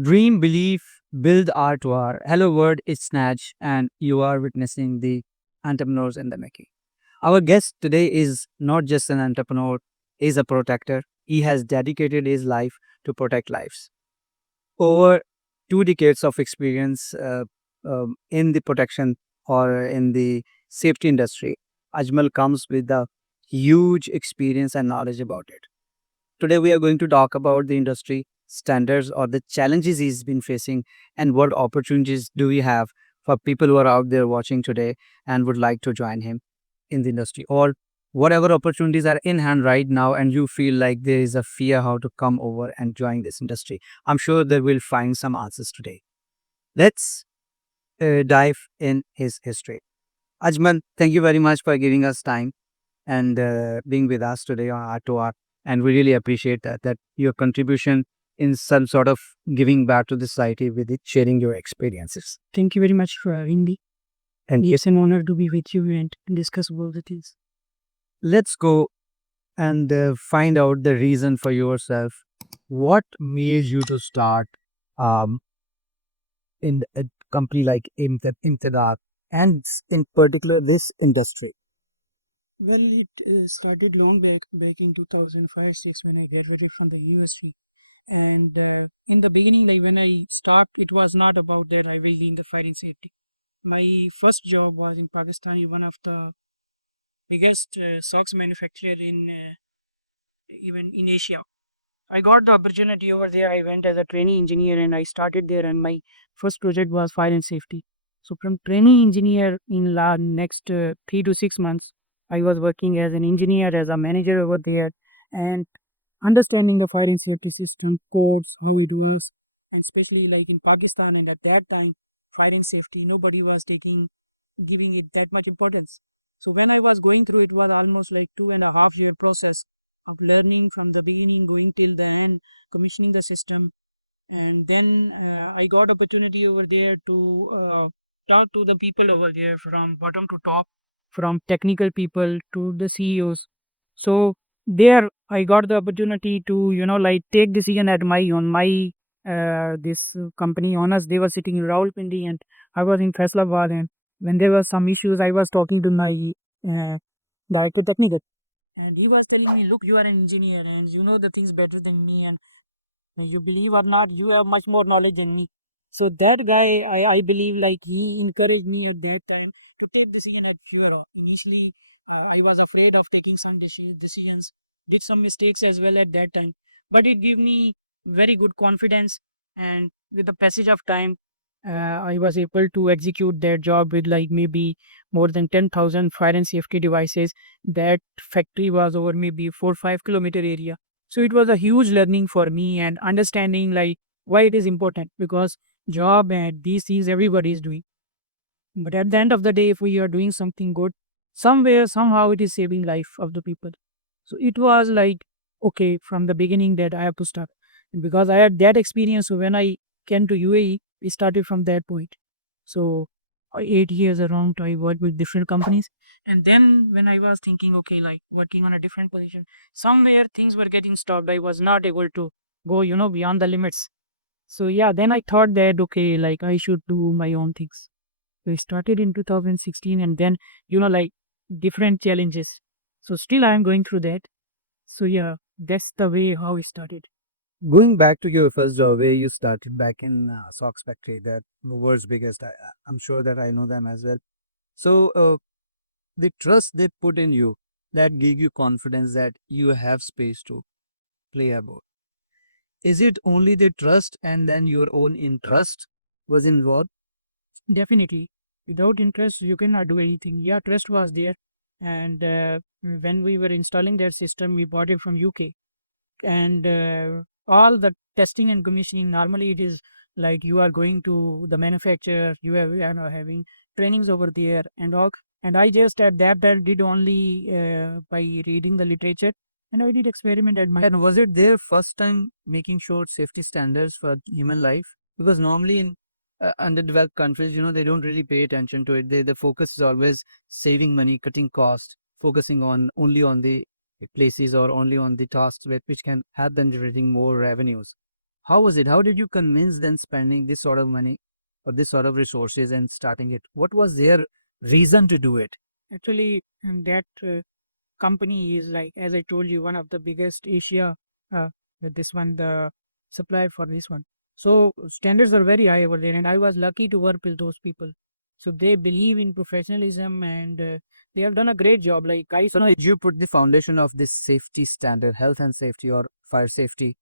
Dream, belief, build art to art. Hello, world, it's Snatch, and you are witnessing the entrepreneurs in the making. Our guest today is not just an entrepreneur, he's a protector. He has dedicated his life to protect lives. Over 2 decades of experience in the protection or in the safety industry, Ajmal comes with a huge experience and knowledge about it. Today, we are going to talk about the industry standards or the challenges he's been facing and what opportunities do we have for people who are out there watching today and would like to join him in the industry, or whatever opportunities are in hand right now and you feel like there is a fear how to come over and join this industry. I'm sure that we'll find some answers today. Let's dive in his history. Ajmal, thank you very much for giving us time and being with us today on Art to Art. And we really appreciate that your contribution in some sort of giving back to the society with it, sharing your experiences. Thank you very much for having me. And It's an honor to be with you and discuss about the things. let's go and find out the reason for yourself. What made you to start um, in a company like Imtidad and in particular this industry? Well, it started long back in 2005-6 when I graduated from the university. And in the beginning, like when I started, it was not about that I will in the fire and safety. My first job was in Pakistan, one of the biggest socks manufacturer in even in Asia. I got the opportunity over there. I went as a trainee engineer and I started there. And my first project was fire and safety. So from trainee engineer in next 3 to 6 months, I was working as an engineer, as a manager over there, and understanding the fire and safety system, codes, how it works, and especially like in Pakistan. And at that time, fire and safety, nobody was giving it that much importance. So when I was going through, it was almost like 2.5 year process of learning from the beginning, going till the end, commissioning the system. And then I got opportunity over there to talk to the people over there from bottom to top, from technical people to the CEOs. So there I got the opportunity to, like take decision at my on my this company owners. They were sitting in Rawalpindi and I was in Faisalabad. And when there was some issues, I was talking to my uh, director technical, and he was telling me, look, you are an engineer and you know the things better than me, and you believe or not, you have much more knowledge than me. So that guy, I believe, like he encouraged me at that time to take decision at Pure. Initially, I was afraid of taking some decisions, did some mistakes as well at that time, but it gave me very good confidence. And with the passage of time, I was able to execute that job with like maybe more than 10,000 fire and safety devices. That factory was over maybe 4 5 kilometer area. So it was a huge learning for me and understanding like why it is important, because job and these things everybody is doing. But at the end of the day, if we are doing something good, somewhere, somehow it is saving life of the people. So it was like, okay, from the beginning that I have to start. And because I had that experience, so when I came to UAE, we started from that point. So 8 years around, I worked with different companies. And then when I was thinking, okay, like working on a different position, somewhere things were getting stopped. I was not able to go, beyond the limits. So yeah, then I thought that, okay, like I should do my own things. We started in 2016, and then, like different challenges. So still I am going through that. So yeah, that's the way how we started. Going back to your first job, where you started back in Socks Factory, that the world's biggest, I'm sure that I know them as well. So, the trust they put in you that gave you confidence that you have space to play about. Is it only the trust and then your own interest was involved? Definitely. Without interest, you cannot do anything. Yeah, trust was there. And when we were installing that system, we bought it from UK. And all the testing and commissioning, normally it is like you are going to the manufacturer, having trainings over there and all. And I just at that time did only by reading the literature, and I did experiment at my. And was it their first time making sure safety standards for human life? Because normally in underdeveloped countries, they don't really pay attention to it. The focus is always saving money, cutting cost, focusing on only on the places or only on the tasks which can help them generating more revenues. How was it? How did you convince them spending this sort of money or this sort of resources and starting it? What was their reason to do it? Actually, that company is like, as I told you, one of the biggest Asia. With this one, the supply for this one. So standards are very high over there, and I was lucky to work with those people. So they believe in professionalism, and they have done a great job. Like I So saw, now, did you put the foundation of this safety standard, health and safety or fire safety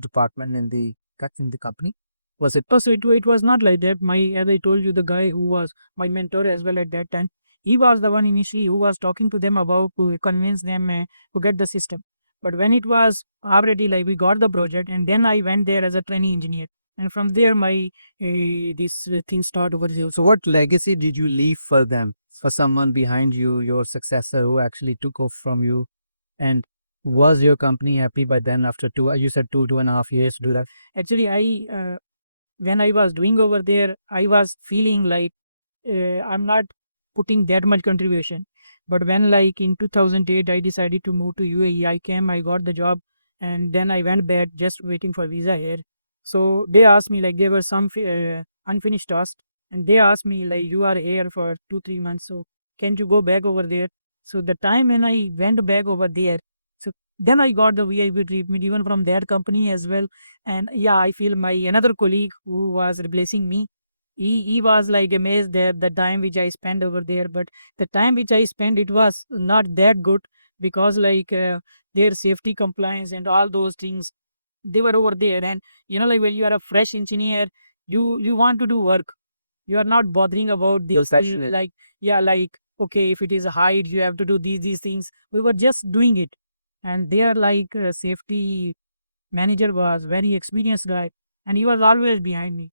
department in the company? Was it? so it was not like that. My, as I told you, the guy who was my mentor as well at that time, he was the one initially who was talking to them about to convince them to get the system. But when it was already like we got the project, and then I went there as a trainee engineer, and from there my this thing started over there. So what legacy did you leave for them, for someone behind you, your successor who actually took off from you? And was your company happy by then after you said 2.5 years to do that? Actually, when I was doing over there, I was feeling like I'm not putting that much contribution. But when like in 2008, I decided to move to UAE, I came, I got the job, and then I went back just waiting for visa here. So they asked me like there were some unfinished tasks, and they asked me like you are here for 2 3 months, so can't you go back over there? So the time when I went back over there, so then I got the VIP treatment even from that company as well. And yeah, I feel my another colleague who was replacing me, he was like amazed that the time which I spent over there. But the time which I spent, it was not that good, because like their safety compliance and all those things, they were over there. And like when you are a fresh engineer, you want to do work, you are not bothering about the You're passionate. like, yeah, like okay, if it is a height, you have to do these things. We were just doing it. And their like safety manager was very experienced guy, and he was always behind me.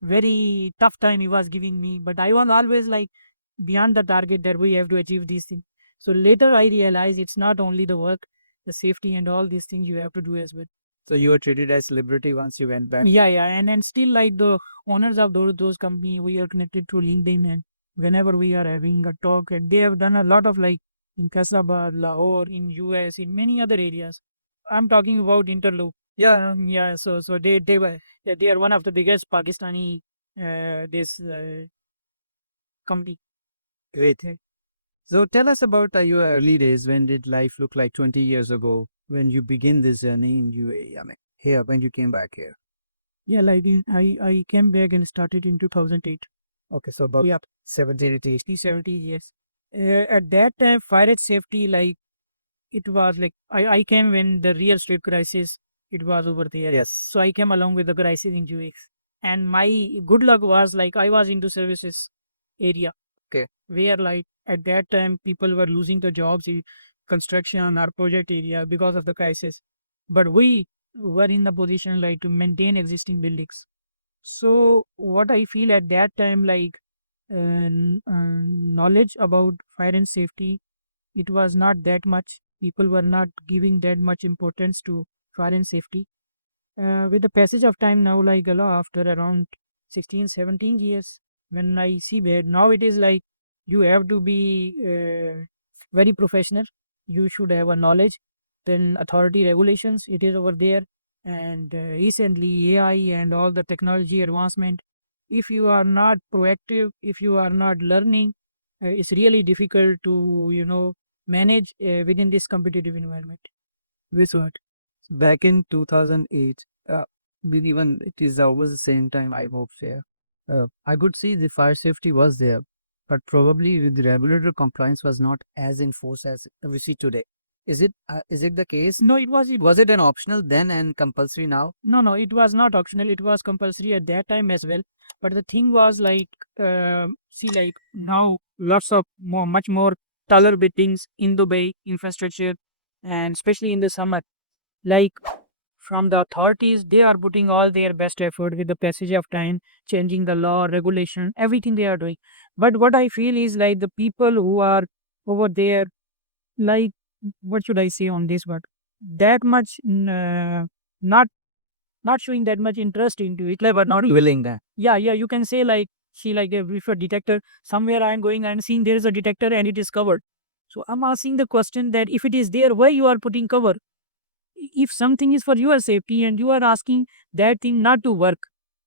Very tough time he was giving me, but I was always like beyond the target that we have to achieve these things. So later I realized it's not only the work, the safety and all these things you have to do as well. So you were treated as celebrity once you went back. Yeah, yeah, and still like the owners of those company, we are connected through LinkedIn, and whenever we are having a talk, and they have done a lot of like in Kasabad, Lahore, in US, in many other areas. I'm talking about Interloop. Yeah. So they were, yeah, they are one of the biggest Pakistani this company. Great. So tell us about your early days. When did life look like 20 years ago when you begin this journey in UAE? I mean, here, when you came back here. Yeah, like I came back and started in 2008. Okay, so about 17, 18. 70 years. At that time, fire and safety, like it was like I came when the real street crisis it was over there. Yes. So I came along with the crisis in UX. And my good luck was like I was into services area. Okay. Where like at that time people were losing the jobs in construction or project area because of the crisis. But we were in the position like to maintain existing buildings. So what I feel at that time, like knowledge about fire and safety, it was not that much. People were not giving that much importance to fire and safety. With the passage of time now, like after around 16, 17 years, when I see that now it is like you have to be very professional. You should have a knowledge. Then authority regulations, it is over there. And recently AI and all the technology advancement. If you are not proactive, if you are not learning, it's really difficult to manage within this competitive environment. With what? Back in 2008, even it is almost the same time, I hope so. I could see the fire safety was there, but probably with the regulatory compliance was not as enforced as we see today. Is it the case? No, it was Was it an optional then and compulsory now? no, it was not optional. It was compulsory at that time as well. But the thing was like, see, like now lots of much more taller buildings in Dubai infrastructure, and especially in the summer, like from the authorities, they are putting all their best effort with the passage of time, changing the law, regulation, everything they are doing. But what I feel is like the people who are over there, like what should I say on this? But that much not showing that much interest into it, like, but not Willing that. yeah, you can say like see like a refer detector somewhere. I'm going and seeing there is a detector and it is covered. So I'm asking the question that if it is there, why you are putting cover? if something is for your safety and you are asking that thing not to work,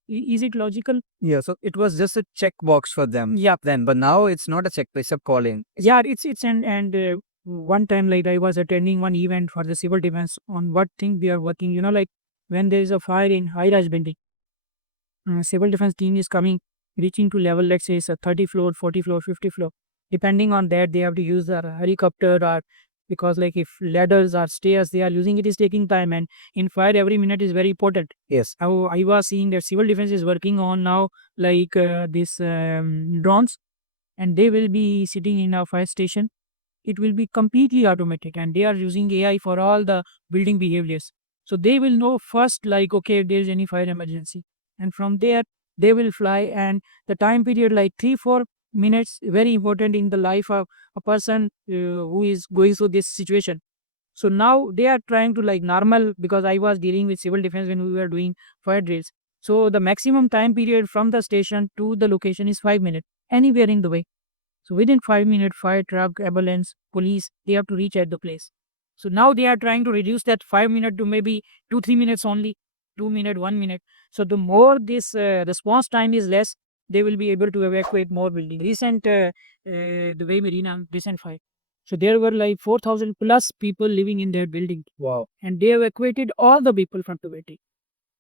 is it logical? Yeah, so it was just a checkbox for them. Yeah. Then, but now it's not a checkbox, it's a calling. Yeah, it's and one time like I was attending one event for the civil defense on what thing we are working. Like when there is a fire in high-rise building, civil defense team is coming, reaching to level, let's say it's a 30 floor, 40 floor, 50 floor. Depending on that, they have to use a helicopter or because like if ladders or stairs they are using, it is taking time, and in fire every minute is very important. Yes. How I was seeing that civil defense is working on now like this drones, and they will be sitting in a fire station. It will be completely automatic, and they are using AI for all the building behaviors. So they will know first like, okay, if there is any fire emergency, and from there they will fly, and the time period like 3-4 minutes very important in the life of a person who is going through this situation. So now they are trying to like normal, because I was dealing with civil defense when we were doing fire drills. So the maximum time period from the station to the location is 5 minutes anywhere in the way. So within 5 minutes, fire truck, ambulance, police, they have to reach at the place. So now they are trying to reduce that 5 minutes to maybe 2-3 minutes only, 2 minutes, 1 minute. So the more this response time is less, they will be able to evacuate more building. The way Marina recent fire. So there were like 4,000 plus people living in that building, Wow. and they evacuated all the people from the building.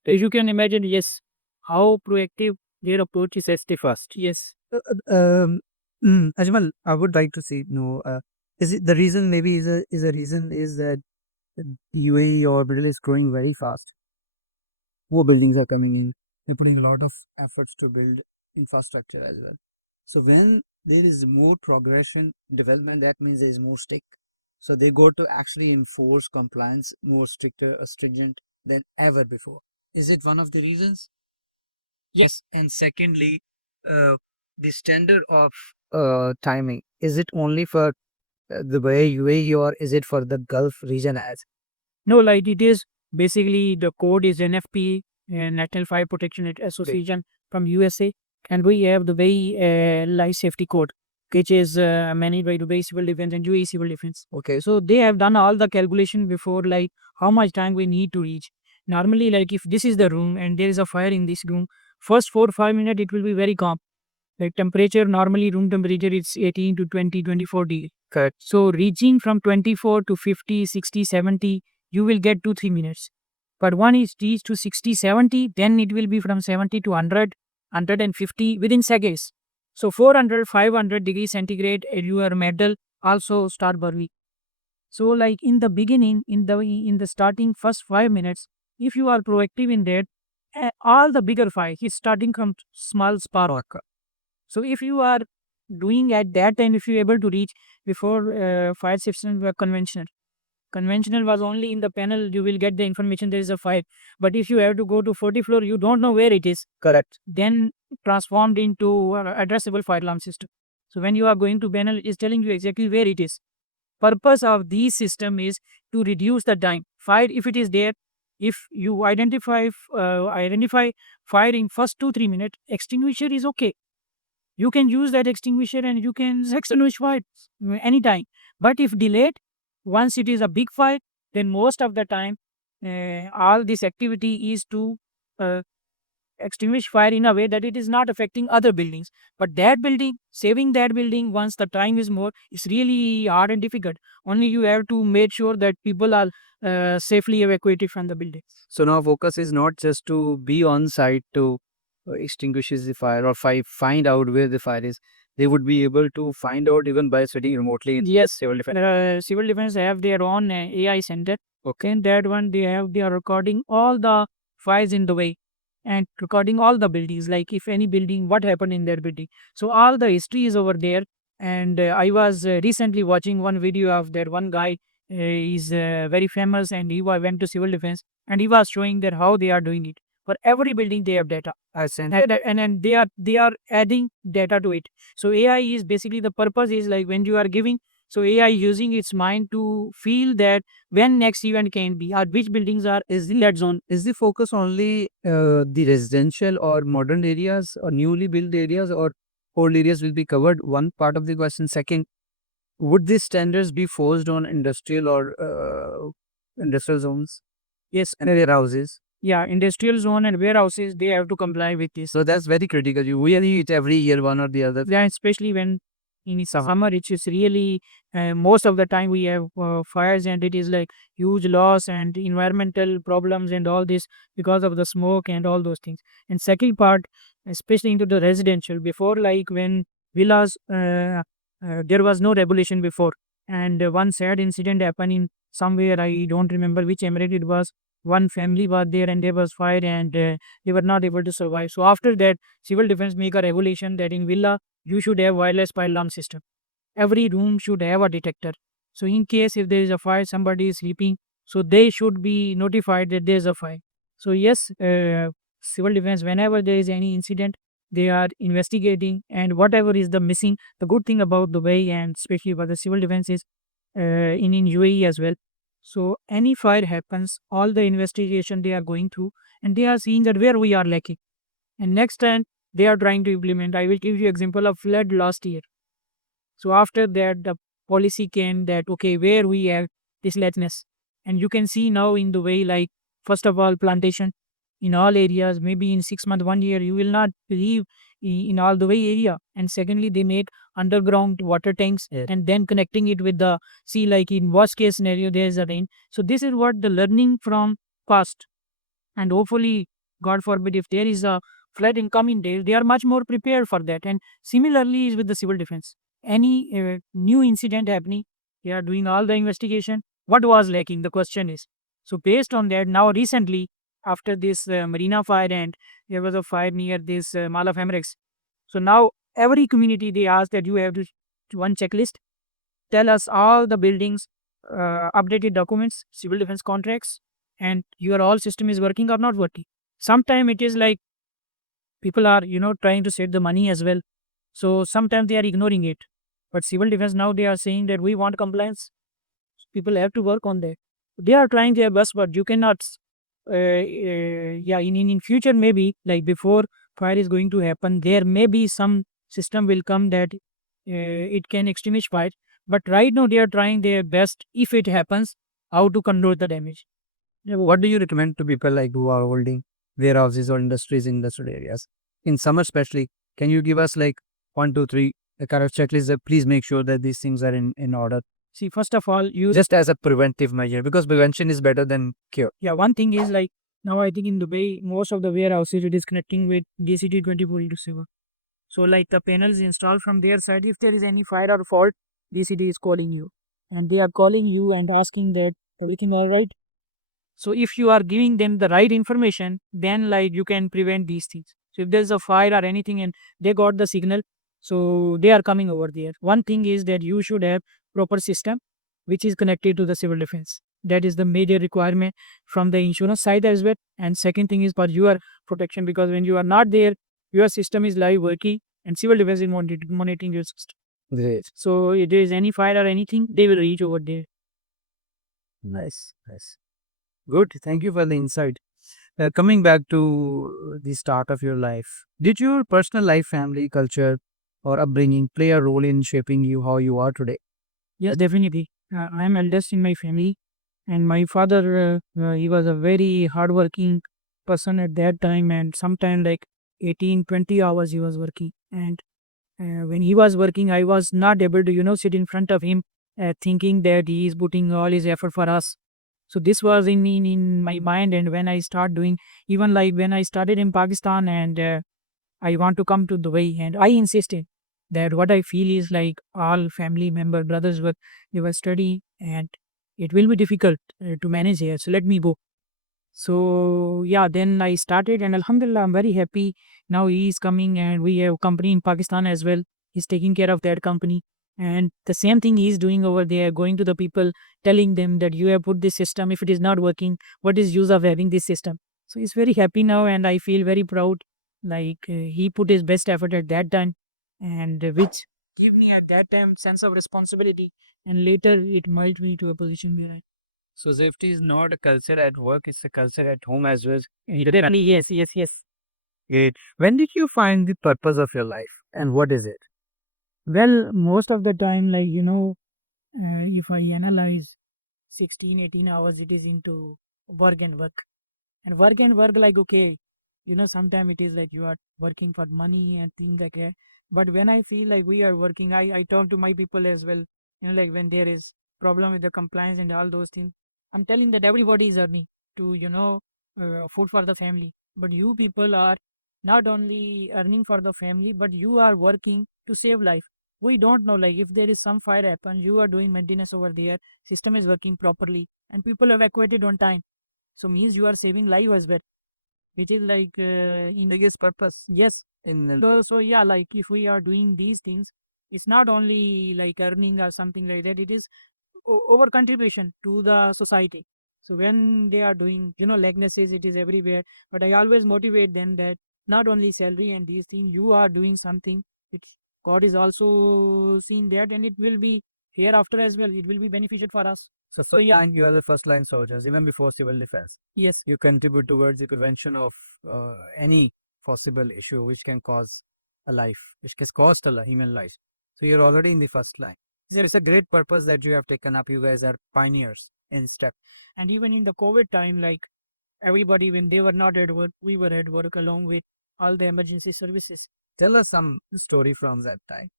As you can imagine, yes, how proactive their approach is. Safety first. Yes. Ajmal, I would like to see, is it the reason maybe is a reason is that the UAE or Middle East growing very fast. More buildings are coming in. They're putting a lot of efforts to build infrastructure as well. So when there is more progression, development, that means there is more stake. So they go to actually enforce compliance more stricter, stringent than ever before. Is it one of the reasons? Yes. And secondly, the standard of timing, is it only for the UAE or is it for the Gulf region as? No, like it is basically the code is NFP, National Fire Protection Association from USA, and we have the very life safety code, which is managed by Dubai Civil Defense and UAE Civil Defense. Okay. So they have done all the calculation before, like how much time we need to reach. Normally, like if this is the room and there is a fire in this room, first 4-5 minutes it will be very calm. Like temperature, normally room temperature is 18 to 20, 24 degrees. Correct. So reaching from 24 to 50, 60, 70, you will get 2-3 minutes. But one is reached to 60, 70, then it will be from 70 to 100, 150 within seconds. So 400, 500 degrees centigrade, your metal also start burning. So like in the beginning, in the starting first 5 minutes, if you are proactive in that, all the bigger fire is starting from small spark. So if you are doing at that time, if you are able to reach before fire systems were conventional. Conventional was only in the panel, you will get the information there is a fire. But if you have to go to 40 floor, you don't know where it is. Correct. Then transformed into addressable fire alarm system. So when you are going to panel, it is telling you exactly where it is. Purpose of these system is to reduce the time. Fire, if it is there, if you identify fire in first 2-3 minutes, extinguisher is okay. You can use that extinguisher and you can extinguish fire anytime. But if delayed, once it is a big fire, then most of the time, all this activity is to extinguish fire in a way that it is not affecting other buildings. But that building, saving that building once the time is more, is really hard and difficult. Only you have to make sure that people are safely evacuated from the building. So now focus is not just to be on site to extinguish the fire or find out where the fire is. They would be able to find out even by sitting remotely in Yes, civil defense. civil defense have their own AI center. Okay. In that one, they are recording all the fires in the way and recording all the buildings, like if any building, what happened in their building. So all the history is over there. And I was recently watching one video of that one guy. He's very famous, and he went to civil defense, and he was showing that how they are doing it. For every building, they have data, I sent and they are adding data to it. So AI is basically, the purpose is like when you are giving. So AI using its mind to feel that when next event can be, or which buildings are is the lead zone. Is the focus only the residential or modern areas or newly built areas or old areas will be covered? One part of the question. Second, would these standards be forced on industrial or industrial zones Yes, and warehouses. yeah, industrial zone and warehouses, they have to comply with this. So that's very critical. You really eat every year one or the other. Yeah, especially when in summer, it is really most of the time we have fires, and it is like huge loss and environmental problems and all this because of the smoke and all those things. And second part, especially into the residential, before like when villas, there was no regulation before, and one sad incident happened in somewhere, I don't remember which emirate it was. One family was there and there was fire, and they were not able to survive. So after that, civil defense make a regulation that in villa you should have wireless fire alarm system. Every room should have a detector. So in case if there is a fire, somebody is sleeping, so they should be notified that there is a fire. So yes, civil defense, whenever there is any incident, they are investigating, and whatever is the missing. The good thing about Dubai and especially about the civil defense is in UAE as well. So any fire happens, all the investigation they are going through, and they are seeing that where we are lacking. And next time they are trying to implement. I will give you example of flood last year. So after that, the policy came that okay, where we have this lateness, and you can see now in the way like first of all plantation in all areas. Maybe in 6 months, 1 year, you will not believe in all the way area. And secondly, they make underground water tanks, Yes. and then connecting it with the sea. Like in worst case scenario, there is a rain. So this is what the learning from past, and hopefully, God forbid, if there is a flood in coming days, they are much more prepared for that. And similarly is with the civil defense. Any new incident happening, they are doing all the investigation. What was lacking? The question is. So based on that, now recently after this Marina fire, and there was a fire near this Mall of Emirates. So now every community they ask that you have to one checklist, tell us all the buildings, updated documents, civil defense contracts, and your all system is working or not working. Sometimes it is like people are trying to save the money as well, so sometimes they are ignoring it. But civil defense now they are saying that we want compliance. People have to work on that. They are trying their best, but you cannot yeah, in future, maybe like before fire is going to happen, there may be some system will come that it can extinguish fire. But right now they are trying their best, if it happens, how to control the damage. Yeah, what do you recommend to people like who are holding warehouses or industries in industrial areas? In summer especially, can you give us like 1, 2, 3 a kind of checklist that please make sure that these things are in order? See, first of all, you Just as a preventive measure, because prevention is better than cure. yeah, one thing is like now I think in Dubai, most of the warehouses it is connecting with DCT 24/7. So like the panels installed from their side, if there is any fire or fault, DCT is calling you, and they are calling you and asking that everything all right. So if you are giving them the right information, then like you can prevent these things. So if there's a fire or anything and they got the signal, so they are coming over there. One thing is that you should have proper system which is connected to the civil defense. That is the major requirement from the insurance side as well. And second thing is for your protection, because when you are not there, your system is live working and civil defense is monitoring your system. Great. So if there is any fire or anything, they will reach over there. Nice. Nice. Good. Thank you for the insight. Coming back to the start of your life, did your personal life, family, culture, or upbringing play a role in shaping you how you are today? Yes, definitely. I am eldest in my family, and my father, he was a very hardworking person at that time, and sometime like 18, 20 hours he was working. And when he was working, I was not able to, sit in front of him, thinking that he is putting all his effort for us. So this was in my mind, and when I start doing, even like when I started in Pakistan, and I want to come to Dubai, and I insisted that what I feel is like all family member brothers were they were studying, and it will be difficult to manage here. So let me go. So yeah, then I started, and Alhamdulillah, I'm very happy. Now he is coming, and we have company in Pakistan as well. He's taking care of that company, and the same thing he's doing over there, going to the people, telling them that you have put this system. If it is not working, what is use of having this system? So he's very happy now, and I feel very proud. Like he put his best effort at that time, and which give me at that time sense of responsibility, and later it molded me to a position where I. So safety is not a culture at work; it's a culture at home as well. Definitely, yes, yes, yes. Great. When did you find the purpose of your life, and what is it? Well, most of the time, like if I analyze, 16, 18 hours it is into work and work. And work like okay, sometimes it is like you are working for money and things like that. But when I feel like we are working, I talk to my people as well, like when there is problem with the compliance and all those things, I'm telling that everybody is earning to food for the family, but you people are not only earning for the family, but you are working to save life. We don't know, like if there is some fire happen, you are doing maintenance over there, system is working properly and people evacuated on time, so means you are saving life as well, which is like in Biggest purpose yes. in the So yeah, like if we are doing these things, it's not only like earning or something like that, it is over contribution to the society. So when they are doing likenesses, it is everywhere, but I always motivate them that not only salary and these things, you are doing something which God is also seeing that, and it will be hereafter as well, it will be beneficial for us. so Yeah. and you are the first line soldiers even before civil defense. Yes. You contribute towards the prevention of any possible issue which can cause a life, which has cost human life. So you're already in the first line. There is a great purpose that you have taken up. You guys are pioneers in step. And even in the COVID time, like everybody, when they were not at work, we were at work along with all the emergency services. Tell us some story from that time.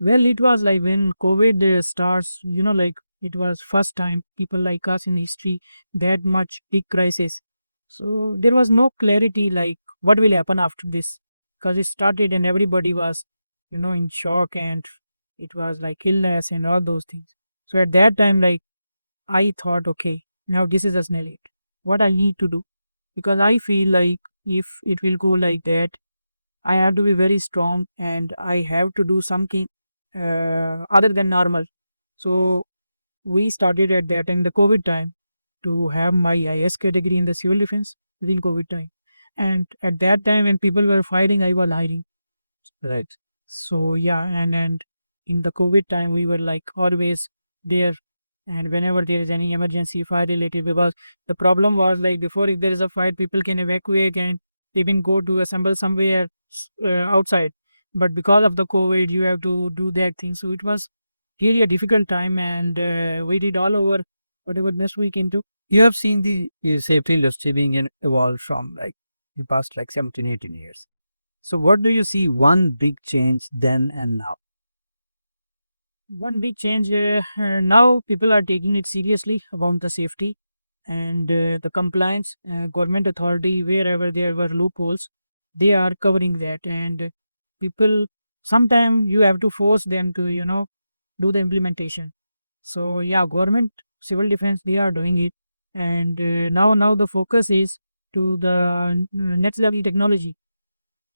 Well, it was like when COVID starts, like it was first time people like us in history that much big crisis. So there was no clarity like what will happen after this, because it started and everybody was, in shock, and it was like illness and all those things. So at that time, like I thought, okay, now this is a snail it. What I need to do, because I feel like if it will go like that, I have to be very strong and I have to do something other than normal. So we started at that in the COVID time to have my IS category in the civil defense within COVID time. And at that time when people were fighting, I was hiding. Right. So yeah, and in the COVID time we were like always there, and whenever there is any emergency fire related, because the problem was like before if there is a fire, people can evacuate and even go to assemble somewhere outside. But because of the COVID, you have to do that thing. So it was really a difficult time, and we did all over whatever next week into. You have seen the safety industry being evolved from like the past like 17, 18 years. So what do you see one big change then and now? One big change now people are taking it seriously about the safety and the compliance. Government authority, wherever there were loopholes, they are covering that, and people sometimes you have to force them to do the implementation. So yeah, government civil defense, they are doing it, and now the focus is to the next level technology.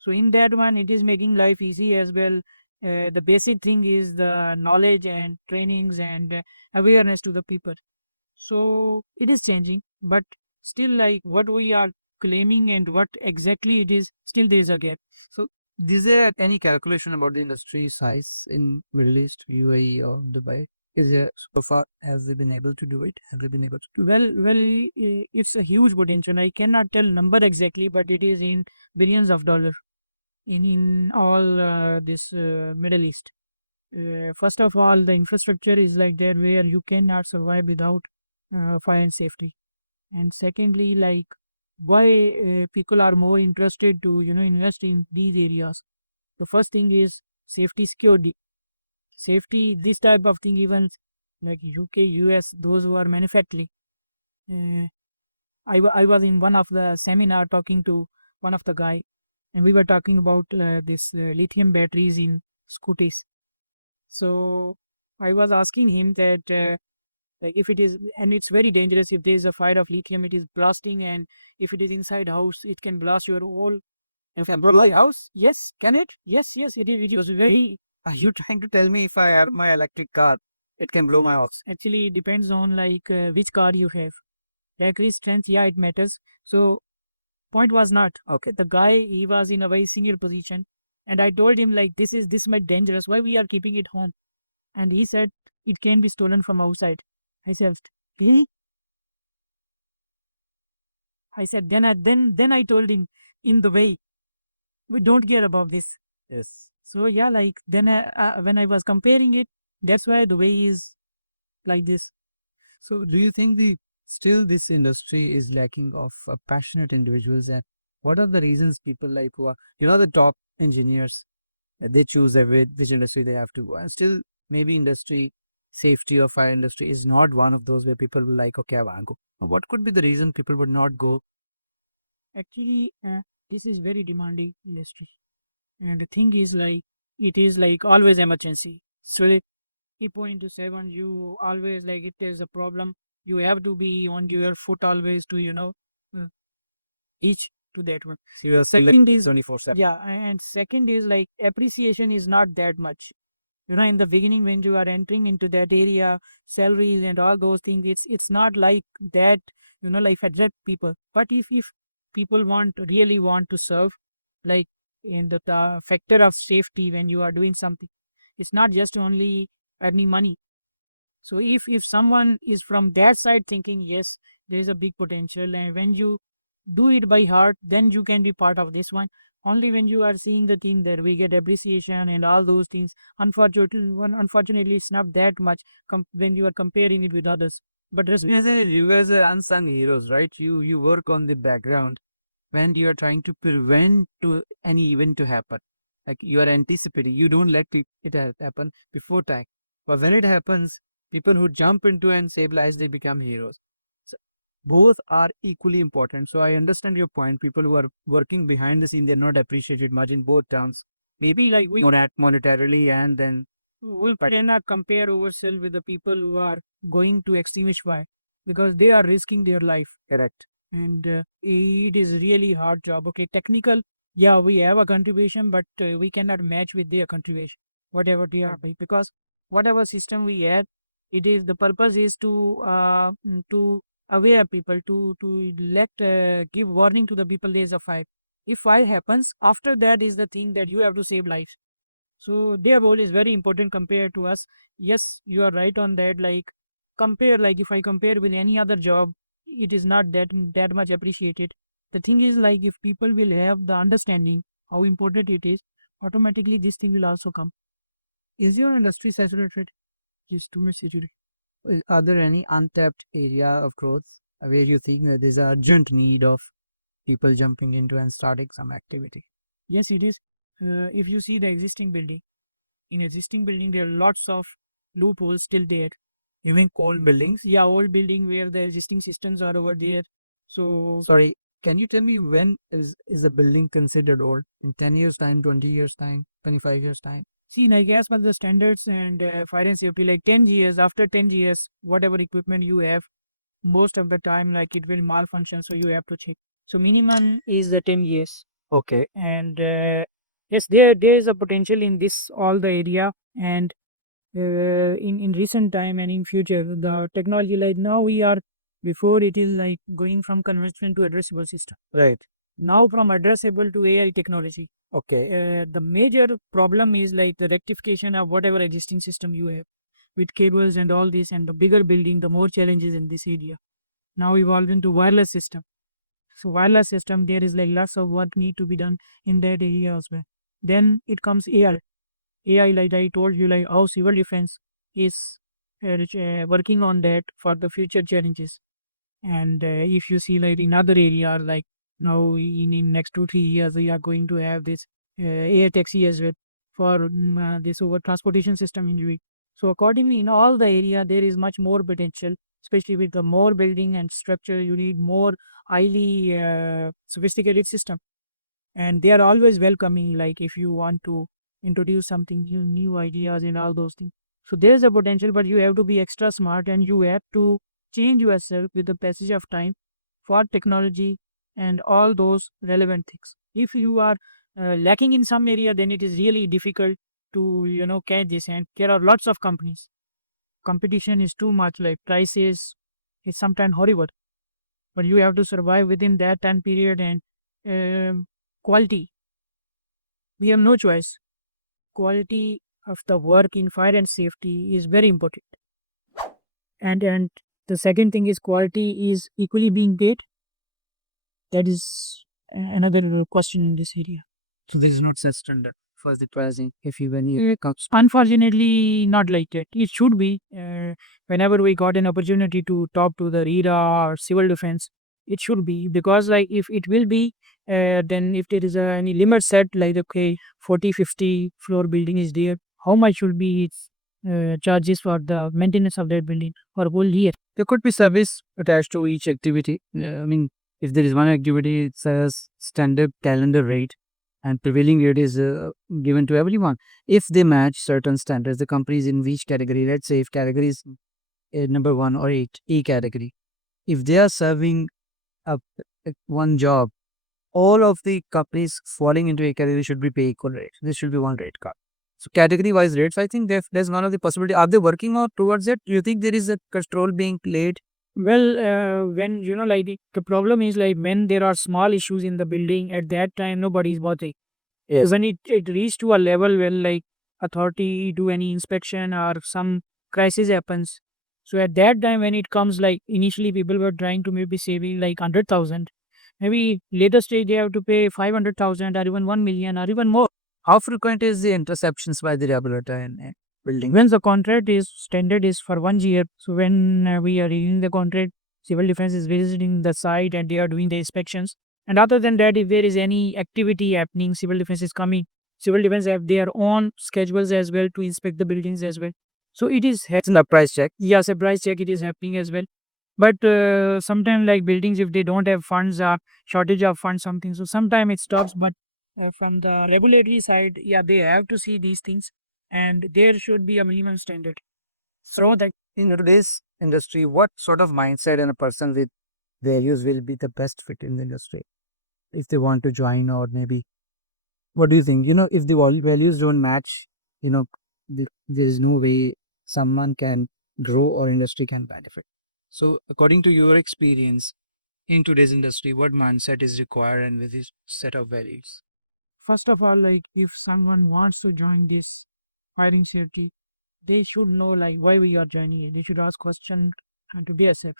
So in that one, it is making life easy as well. The basic thing is the knowledge and trainings and awareness to the people. So it is changing, but still, like what we are claiming and what exactly it is, still there is a gap. So is there any calculation about the industry size in Middle East, UAE or Dubai? Is there so far has they been able to do it? Have they been able to do Well, it's a huge potential. I cannot tell number exactly, but it is in billions of dollars in all this Middle East. First of all, the infrastructure is like there where you cannot survive without fire and safety. And secondly, like why people are more interested to invest in these areas. The first thing is safety, security, safety. This type of thing, even like UK, US, those who are manufacturing. Uh, I was in one of the seminar talking to one of the guy, and we were talking about this lithium batteries in scooters. So I was asking him that like if it is, and it's very dangerous if there is a fire of lithium, it is blasting, and if it is inside house, it can blast your whole. if I blow my house? Yes, can it? Yes, yes, it was very. Are you trying to tell me if I have my electric car, it can blow my house? Actually, it depends on like which car you have. Battery strength, yeah, it matters. So point was not Okay. the guy. He was in a very senior position, and I told him like this might dangerous. Why we are keeping it home? And he said it can be stolen from outside. I said, really? I said, then I told him in the way, we don't care about this. Yes. So yeah, like then when I was comparing it, that's why the way is like this. So, do you think the still this industry is lacking of passionate individuals, and what are the reasons people like who are the top engineers they choose which industry they have to go, and still maybe industry safety or fire industry is not one of those where people will like, okay, I want to go. What could be the reason people would not go? Actually, this is very demanding industry, and the thing is like it is like always emergency. So like, 3.7, you always like if there's a problem, you have to be on your foot always to uh, reach to that one. So you are Second is 24/7. yeah, and second is like appreciation is not that much. In the beginning when you are entering into that area, salaries and all those things, it's not like that. Like attract people. But if people really want to serve, like in the factor of safety when you are doing something, it's not just only earning money. So if someone is from that side thinking yes, there is a big potential, and when you do it by heart, then you can be part of this one. Only when you are seeing the thing that we get appreciation and all those things. Unfortunately, it's not that much when you are comparing it with others. But Yes, you guys are unsung heroes, right? You work on the background when you are trying to prevent to any event to happen. Like you are anticipating, you don't let it happen before time. But when it happens, people who jump into and stabilize, they become heroes. So both are equally important. So I understand your point. People who are working behind the scene, they're not appreciated much in both terms. maybe like we Monetarily and then we cannot compare ourselves with the people who are going to extinguish fire because they are risking their life. correct. And it is really hard job. Okay, technical, yeah, we have a contribution, but we cannot match with their contribution whatever they are doing, because whatever system we have, it is the purpose is to aware people, to let give warning to the people there is a fire. If fire happens, after that is the thing that you have to save lives. So their role is very important compared to us. Yes, you are right on that. Like compare, like if I compare with any other job, it is not that much appreciated. The thing is like if people will have the understanding how important it is, automatically this thing will also come. Is your industry saturated? Just too much saturated. Are there any untapped area of growth where you think that there's a urgent need of people jumping into and starting some activity? Yes, it is. If you see the existing building, in existing building there are lots of loopholes still there. You mean old buildings? Yeah, old building where the existing systems are over there. So Sorry, can you tell me when is a building considered old? In 10 years time, 20 years time, 25 years time? see, like as per the standards and fire and safety, like 10 years, after 10 years, whatever equipment you have, most of the time, like it will malfunction. So you have to check. So minimum is the 10 years. Okay. And yes, there is a potential in this all the area. And in recent time and in future, the technology like now we are, before it is like going from conventional to addressable system. Right. Now from addressable to AI technology. Okay. The major problem is like the rectification of whatever existing system you have with cables and all this, and the bigger building, the more challenges in this area. Now evolved into wireless system. So wireless system, there is like lots of work need to be done in that area as well. Then it comes AI. AI, like I told you, like how civil defense is working on that for the future challenges. And if you see like in other area, like now in next 2 3 years, we are going to have this air taxi as well for this over transportation system injury. So accordingly, in all the area, there is much more potential, especially with the more building and structure. You need more highly sophisticated system, and they are always welcoming. Like if you want to introduce something new ideas and all those things. So there is a potential, but you have to be extra smart and you have to change yourself with the passage of time for technology and all those relevant things. If you are lacking in some area, then it is really difficult to catch this. And there are lots of companies. Competition is too much. Like prices is sometimes horrible, but you have to survive within that time period. And quality, we have no choice. Quality of the work in fire and safety is very important. And the second thing is quality is equally being paid. That is another question in this area. So there is not such standard. for the pricing if you when you comes? Unfortunately, not like that. It should be. Whenever we got an opportunity to talk to the RERA or civil defense, it should be, because like if it will be, then if there is any limit set, like okay, 40, 50 floor building is there, how much will be its charges for the maintenance of that building for a whole year? There could be service attached to each activity. I mean, if there is one activity, it says standard calendar rate, and prevailing rate is given to everyone. If they match certain standards, the companies in which category, let's say if category is number 1 or 8, E category, if they are serving a, one job, all of the companies falling into a category should be pay equal rate. This should be one rate card. So category wise rates, I think there's one of the possibility. Are they working on towards it? Do you think there is a control being played? Well, when like the problem is like when there are small issues in the building, at that time nobody is bothering. Yes. When it reached to a level where like authority do any inspection or some crisis happens, so at that time when it comes, like initially people were trying to maybe saving like 100,000, maybe later stage they have to pay 500,000 or even 1 million or even more. How frequent is the interceptions by the regulator in a building? When the contract is standard is for 1 year, so when we are reviewing the contract, civil defense is visiting the site and they are doing the inspections. And other than that, if there is any activity happening, civil defense is coming. Civil defense have their own schedules as well to inspect the buildings as well. So it is It's in the price check. yes, a price check, it is happening as well. But sometimes like buildings, if they don't have funds or shortage of funds, something, so sometimes it stops. But from the regulatory side, yeah, they have to see these things, and there should be a minimum standard. So that In today's industry, what sort of mindset and a person with values will be the best fit in the industry if they want to join, or maybe what do you think? If the values don't match, there is no way someone can grow or industry can benefit. So, according to your experience in today's industry, what mindset is required and with this set of values? first of all, like if someone wants to join this firing safety, they should know like why we are joining it. They should ask question and to be accepted.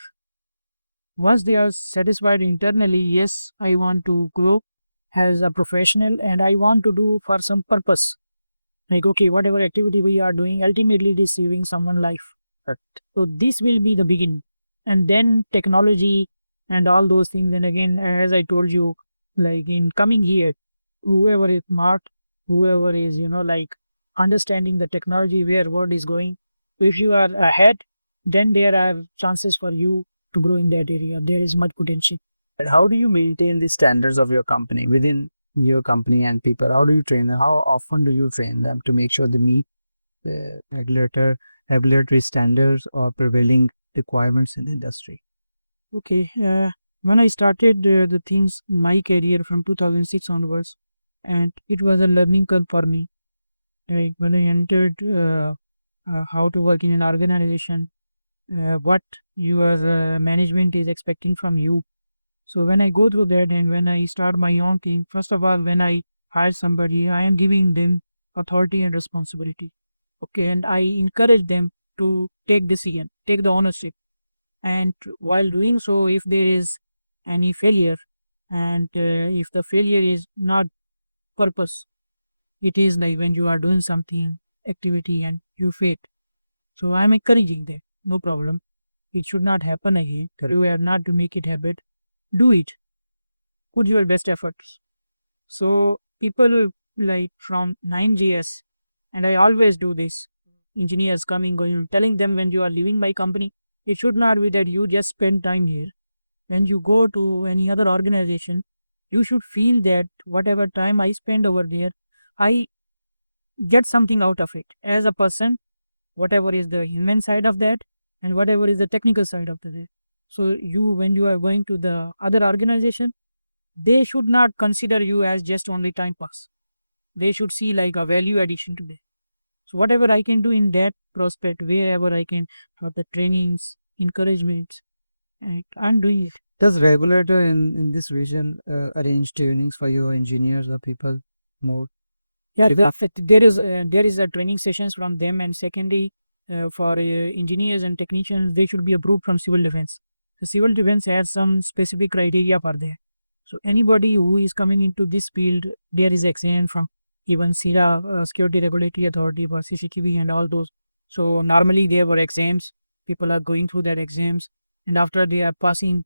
Once they are satisfied internally, yes, I want to grow as a professional and I want to do for some purpose. Like okay, whatever activity we are doing, ultimately it is saving someone life. Correct. So this will be the beginning. And then technology and all those things. And again, as I told you, like in coming year, whoever is smart, whoever is, like understanding the technology, where world is going, if you are ahead, then there are chances for you to grow in that area. There is much potential. And how do you maintain the standards of your company within your company and people? How do you train them? How often do you train them to make sure they meet the regulatory standards or prevailing requirements in the industry? Okay, when I started the things, my career from 2006 onwards, and it was a learning curve for me. Like when I entered how to work in an organization, what your management is expecting from you. So when I go through that and when I start my own thing, first of all, when I hire somebody, I am giving them authority and responsibility. Okay, and I encourage them to take decision, take the ownership. And while doing so, if there is any failure, and if the failure is not purpose, it is like when you are doing something activity and you fail. So I'm encouraging that. No problem. It should not happen again. Correct. You have not to make it habit. Do it. Put your best efforts. So people like from 9GS, and I always do this. Engineers coming, going, telling them when you are leaving my company, it should not be that you just spend time here. When you go to any other organization, you should feel that whatever time I spend over there, I get something out of it as a person, whatever is the human side of that and whatever is the technical side of that. So you, when you are going to the other organization, they should not consider you as just only time pass. They should see like a value addition to them. So whatever I can do in that prospect, wherever I can for the trainings, encouragements, and I'm doing it. Does regulator in this region arrange trainings for your engineers or people more? Yeah, If- there is a training sessions from them, and secondly, for engineers and technicians, they should be approved from civil defense. The civil defense has some specific criteria for there. So anybody who is coming into this field, there is exam from even SIRA, Security Regulatory Authority, for CCTV and all those. So normally there were exams. People are going through their exams, and after they are passing,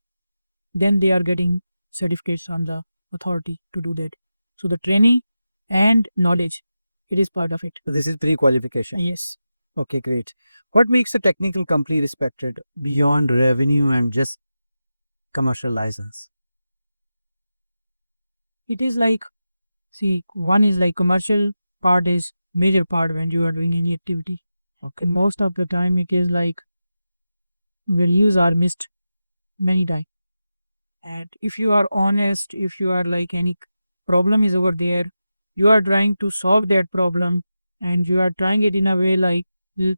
then they are getting certificates on the authority to do that. So the training and knowledge, it is part of it. So this is pre-qualification. Yes. Okay, great. What makes a technical company respected beyond revenue and just commercial license? It is like, see, one is like commercial part is major part when you are doing any activity. Okay. And most of the time it is like values are missed many times. And if you are honest, if you are like any problem is over there, you are trying to solve that problem, and you are trying it in a way like,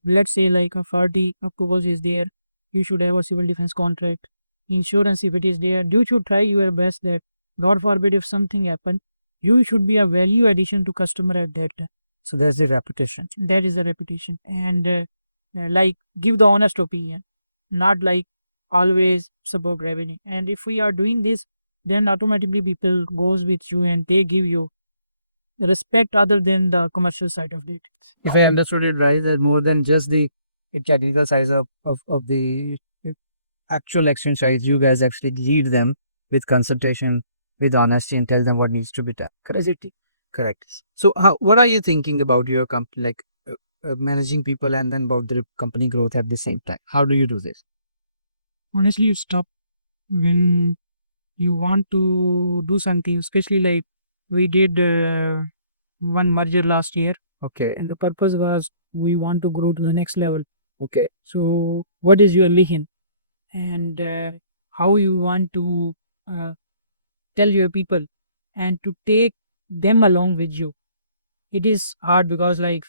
let's say like a 40 approvals is there, you should have a civil defense contract, insurance if it is there, you should try your best that God forbid if something happen, you should be a value addition to customer at that time. So there's the reputation. That is the reputation. And like give the honest opinion, not like always support revenue. And if we are doing this, then automatically people goes with you and they give you respect other than the commercial side of it. If I understood it right, that more than just the technical size of the actual exchange size, you guys actually lead them with consultation, with honesty, and tell them what needs to be done. Correct. Correct. So, what are you thinking about your company, like managing people, and then about the company growth at the same time? How do you do this? Honestly, you stop when you want to do something, especially like we did one merger last year, Okay. and the purpose was we want to grow to the next level. Okay. So, what is your vision, and how you want to tell your people and to take them along with you? It is hard because like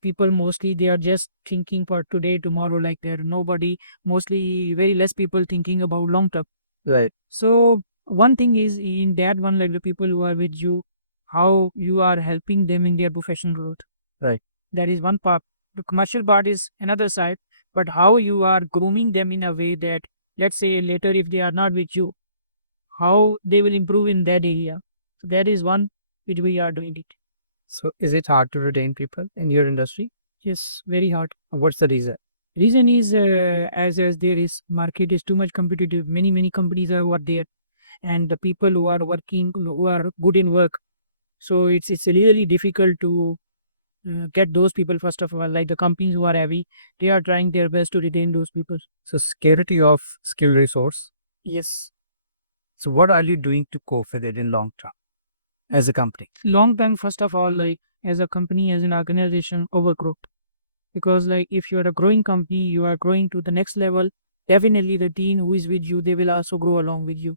people mostly they are just thinking for today, tomorrow. Like there nobody, mostly very less people thinking about long term. Right. So one thing is in that one, like the people who are with you, how you are helping them in their professional growth. Right. That is one part. The commercial part is another side, but how you are grooming them in a way that, let's say later if they are not with you, how they will improve in that area. So that is one which we are doing it. So, is it hard to retain people in your industry? Yes, very hard. What's the reason? Reason is as there is market is too much competitive. Many companies are what there, and the people who are working, who are good in work, so it's really difficult to get those people. First of all, like the companies who are heavy, they are trying their best to retain those people. So, scarcity of skilled resource. Yes, So, what are you doing to cope with it in long term as a company? long term. First of all, like as a company, as an organization, overgrowth. Because like if you are a growing company, you are growing to the next level. Definitely, the team who is with you, they will also grow along with you.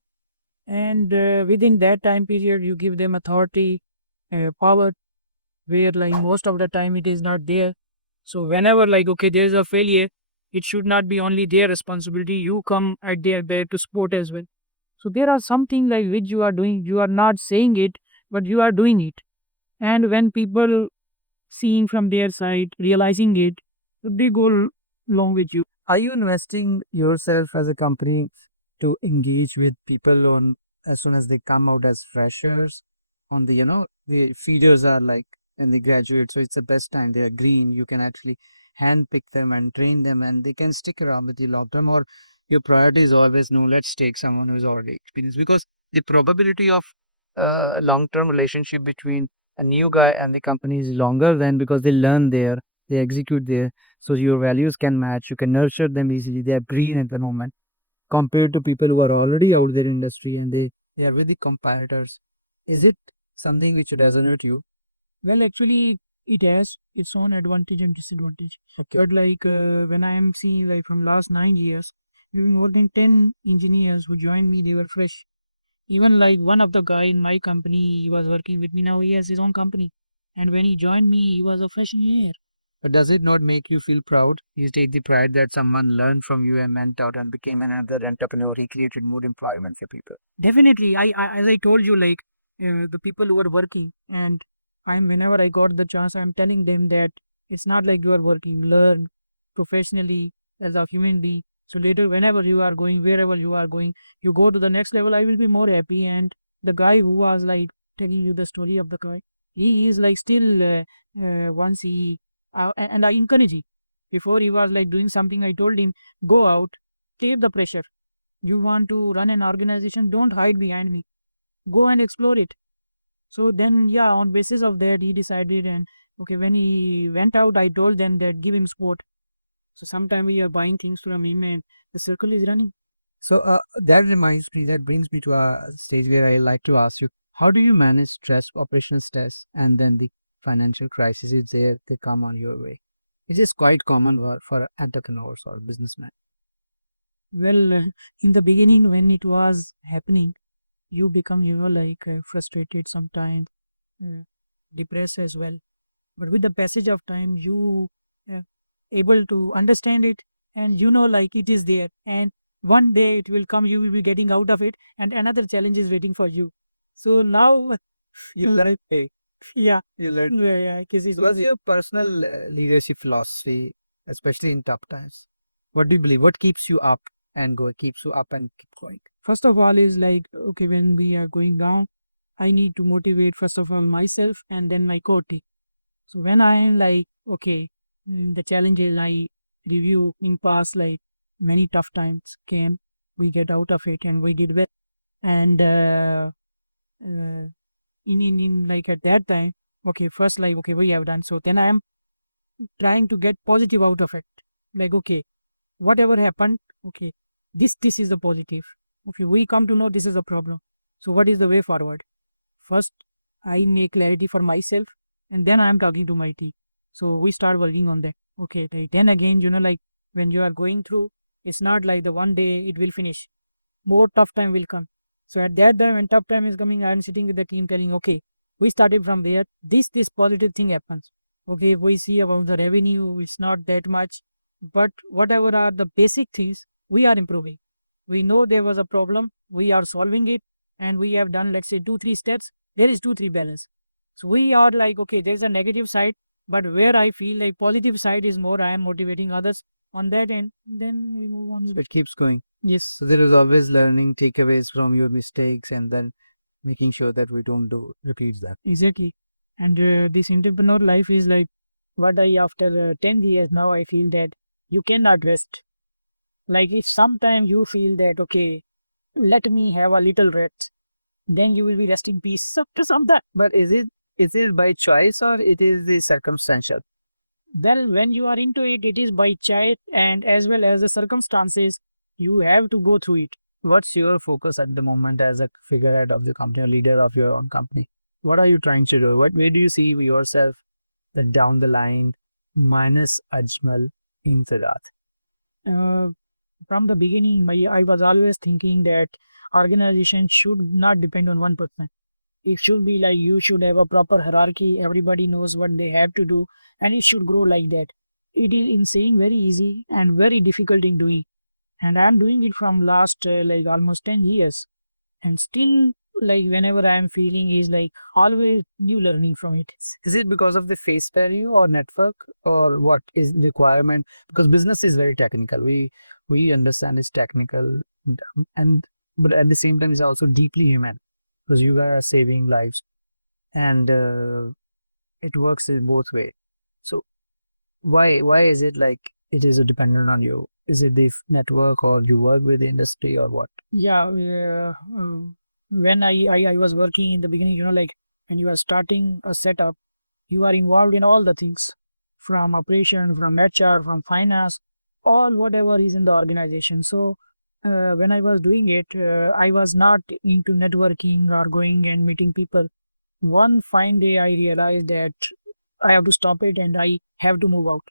And within that time period, you give them authority, power, where like most of the time it is not there. So whenever like okay there is a failure, it should not be only their responsibility, you come at their back to support as well. So there are something like which you are doing, you are not saying it, but you are doing it. And when people seeing from their side, realizing it, they go along with you. Are you investing yourself as a company to engage with people on as soon as they come out as freshers? On the the feeders are like and they graduate, so it's the best time. They are green. You can actually hand pick them and train them, and they can stick around with you long term. Or your priority is always no. Let's take someone who's already experienced, because the probability of long term relationship between a new guy and the company is longer than, because they learn there, they execute there, so your values can match, you can nurture them easily, they are green at the moment, compared to people who are already out there in industry and they are with the competitors. Is it something which resonate you? Well, actually, it has its own advantage and disadvantage. Okay. But like when I am seeing like from last 9 years, having more than 10 engineers who joined me, they were fresh. Even like one of the guy in my company, he was working with me now. He has his own company, and when he joined me, he was a fresh engineer. But does it not make you feel proud? You take the pride that someone learned from you and went out and became another entrepreneur. He created more employment for people. Definitely, I as I told you, like the people who are working, and I'm whenever I got the chance, I'm telling them that it's not like you are working, learn professionally as a human being. So later, whenever you are going, wherever you are going, you go to the next level. I will be more happy. And the guy who was like telling you the story of the guy, he is like still once he and I encourage him. Before he was like doing something, I told him, go out, take the pressure. You want to run an organization, don't hide behind me. Go and explore it. So then, yeah, on basis of that, he decided. And okay, when he went out, I told them that give him support. So sometime we are buying things from him, and the circle is running. So that brings me to a stage where I like to ask you, how do you manage stress, operational stress, and then the financial crisis is there, they come on your way? It is quite common for entrepreneurs or businessmen. Well, in the beginning, when it was happening, you become, like frustrated sometimes, uh, depressed as well. But with the passage of time, you able to understand it, and like it is there, and one day it will come, you will be getting out of it, and another challenge is waiting for you. So now, You learn, yeah, you learn. yeah, because So what's your personal leadership philosophy, especially in tough times? What do you believe? What keeps you up and keeps you up and keep going? first of all is like, okay, when we are going down, I need to motivate first of all myself and then my core team. So when I am like, okay, the challenges I review in past, like many tough times came, we get out of it and we did well. And uh, in like at that time, okay, first like, okay, we have done. So then I am trying to get positive out of it. Like, okay, whatever happened, okay, this is the positive. Okay, we come to know this is a problem. So what is the way forward? First, I make clarity for myself, and then I am talking to my team. So we start working on that. Okay, then again, like when you are going through, it's not like the one day it will finish. More tough time will come. So at that time, when tough time is coming, I am sitting with the team telling, okay, we started from there. This positive thing happens. Okay, if we see about the revenue, it's not that much, but whatever are the basic things, we are improving. We know there was a problem, we are solving it, and we have done, let's say, 2 3 steps. There is 2 3 balance. So we are like, okay, there's a negative side, but where I feel like positive side is more, I am motivating others on that end. Then we move on. So it keeps going. Yes. So there is always learning takeaways from your mistakes and then making sure that we don't do repeat that. Exactly. And this entrepreneur life is like what I, after 10 years now, I feel that you cannot rest. Like if sometime you feel that, okay, let me have a little rest, then you will be resting peace after some time. But is it by choice or it is the circumstantial? Well, when you are into it, it is by choice and as well as the circumstances, you have to go through it. What's your focus at the moment as a figurehead of the company or leader of your own company? What are you trying to do? Where do you see yourself that down the line minus Ajmal in Sadat? Uh, from the beginning, I was always thinking that organization should not depend on one person. It should be like you should have a proper hierarchy. Everybody knows what they have to do, and it should grow like that. It is in saying very easy and very difficult in doing. And I'm doing it from last like almost 10 years, and still like whenever I am feeling is like always new learning from it. Is it because of the face value or network or what is the requirement? Because business is very technical. We understand it's technical and but at the same time it's also deeply human because you guys are saving lives and it works in both way. So why is it like it is dependent on you? Is it the network or you work with the industry or what? Yeah, when I was working in the beginning, like when you are starting a setup, you are involved in all the things from operation, from HR, from finance, all whatever is in the organization. So when I was doing it, I was not into networking or going and meeting people. One fine day, I realized that I have to stop it and I have to move out.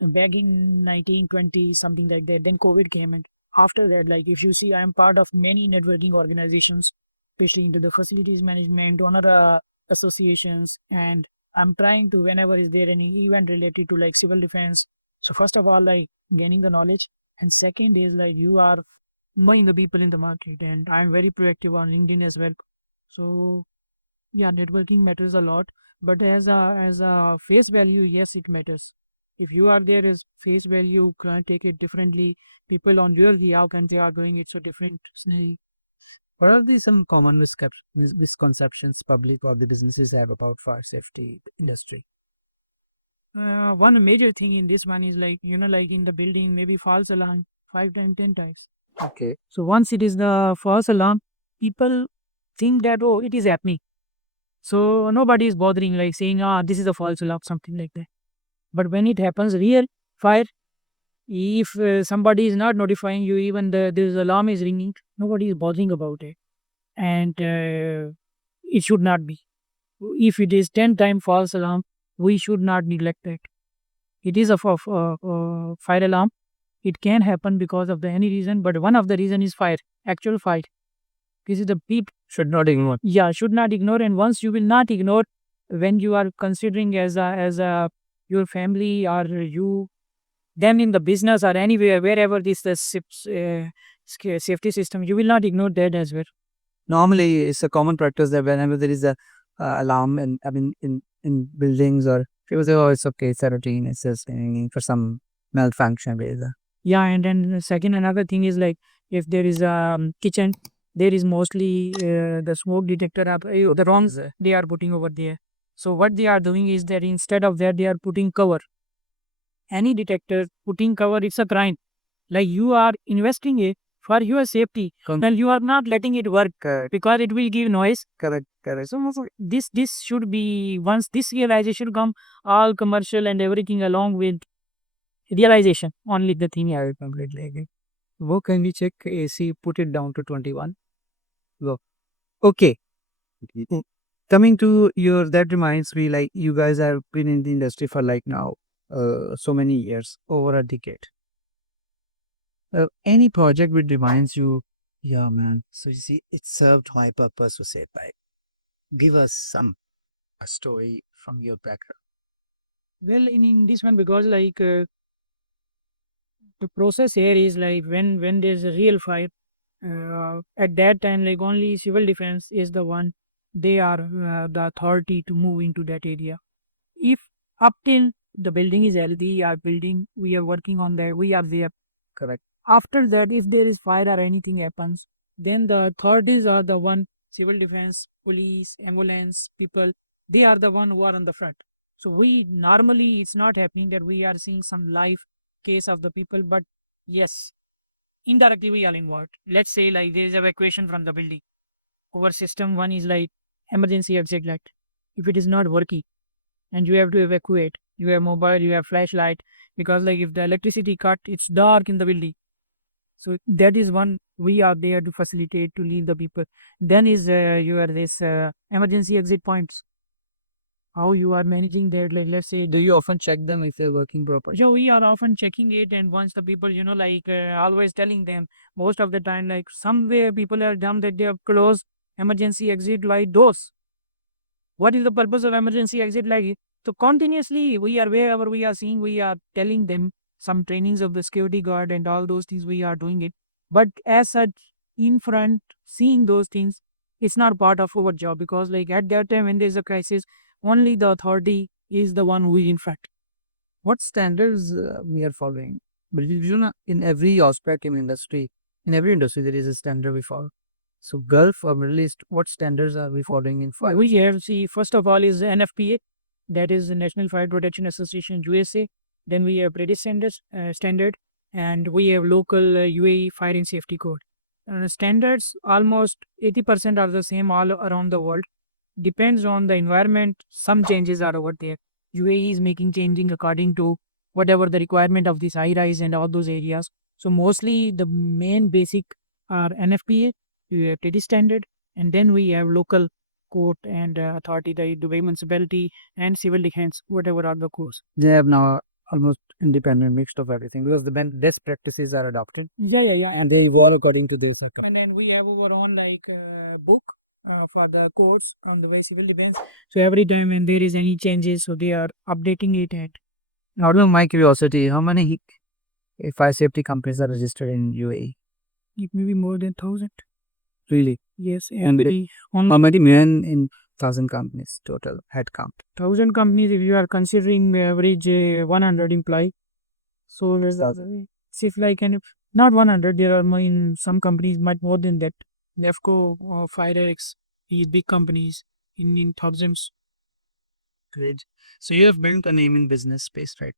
Back in 1920, something like that, then COVID came. And after that, like if you see, I am part of many networking organizations, especially into the facilities management, owner associations. And I'm trying to, whenever is there any event related to like civil defense. So first of all, like gaining the knowledge. And second is like you are knowing the people in the market. And I'm very proactive on LinkedIn as well. So yeah, networking matters a lot, but as a face value, yes, it matters. If you are there as face value, you can't take it differently. People on your how can they are going it so different. What are the some common misconceptions public or the businesses have about fire safety industry? One major thing in this one is like, like in the building, maybe false alarm 5 times, 10 times. Okay. So once it is the false alarm, people think that, oh, it is happening. So nobody is bothering, like saying, this is a false alarm, something like that. But when it happens, real fire, if somebody is not notifying you, even this alarm is ringing, nobody is bothering about it. And it should not be. If it is 10 times false alarm, we should not neglect it. It is a fire alarm. It can happen because of any reason, but one of the reason is fire, actual fire. This is the people Should not ignore. should not ignore. And once you will not ignore, when you are considering as a your family or you, then in the business or anywhere wherever this the safety system, you will not ignore that as well. Normally, it's a common practice that whenever there is a alarm, and I mean in buildings, or people say, "Oh, it's okay, it's a routine. It's just ringing for some malfunction." Yeah, and then the second another thing is like, if there is a kitchen, there is mostly the smoke detector up, the wrongs they are putting over there. So what they are doing is that instead of that they are putting cover. Any detector putting cover, it's a crime. Like you are investing it for your safety, well you are not letting it work because it will give noise. Correct. So this should be, once this realization come, all commercial and everything along with realization, only the thing. I completely agree. Wo can we check AC? Put it down to 21. Go. Okay. Coming to your, that reminds me, like you guys have been in the industry for like now so many years, over a decade. Any project which reminds you, yeah, man. So you see, it served my purpose to say bye. Give us a story from your background. Well, in this one, because like the process here is like, when there's a real fire, at that time, like only civil defense is the one, they are the authority to move into that area. If up till the building is healthy, our building, we are working on that, we are there. Correct. After that, if there is fire or anything happens, then the authorities are the one, civil defense, police, ambulance people, they are the one who are on the front. So we normally, it's not happening that we are seeing some live case of the people, but yes, indirectly we are involved. Let's say like there is evacuation from the building. Our system one is like emergency exit light. If it is not working and you have to evacuate, you have mobile, you have flashlight, because like if the electricity cut, it's dark in the building. So that is one, we are there to facilitate, to leave the people. Then is your this emergency exit points. How you are managing that, like let's say, Do you often check them if they're working properly? so we are often checking it, and once the people, like always telling them, most of the time, like somewhere people are dumb that they have closed emergency exit light doors. What is the purpose of emergency exit light? So continuously we are, wherever we are seeing, we are telling them some trainings of the security guard and all those things, we are doing it. But as such, in front, seeing those things, it's not part of our job, because like at that time when there's a crisis, only the authority is the one who is in front. What standards we are following? But you know, in every aspect in industry, in every industry, there is a standard we follow. So Gulf or Middle East, what standards are we following in fire? We have, see, first of all is NFPA, that is the National Fire Protection Association USA. Then we have British standard, and we have local UAE Fire and Safety Code. Standards almost 80% are the same all around the world. Depends on the environment, some changes are over there. UAE is changing according to whatever the requirement of this high rise and all those areas. So mostly the main basic are NFPA, we have British standard, and then we have local court and authority, the Dubai municipality and civil defense, whatever are the codes. They have now almost independent, mixed of everything, because the best practices are adopted Yeah. and they evolve according to their circumstances. And then we have our own like book for the codes on the way civil defense. So every time when there is any changes, so they are updating it. And Out of my curiosity, how many fire safety companies are registered in UAE? it may be more than 1,000. Really? Yes, And and how many men in 1,000 companies total head count? 1,000 companies, if you are considering the average 100 employee, so there's if like, and if not 100, there are in some companies much more than that. Nefco, Firex, these big companies in thousands. Great. So you have built a name in business space right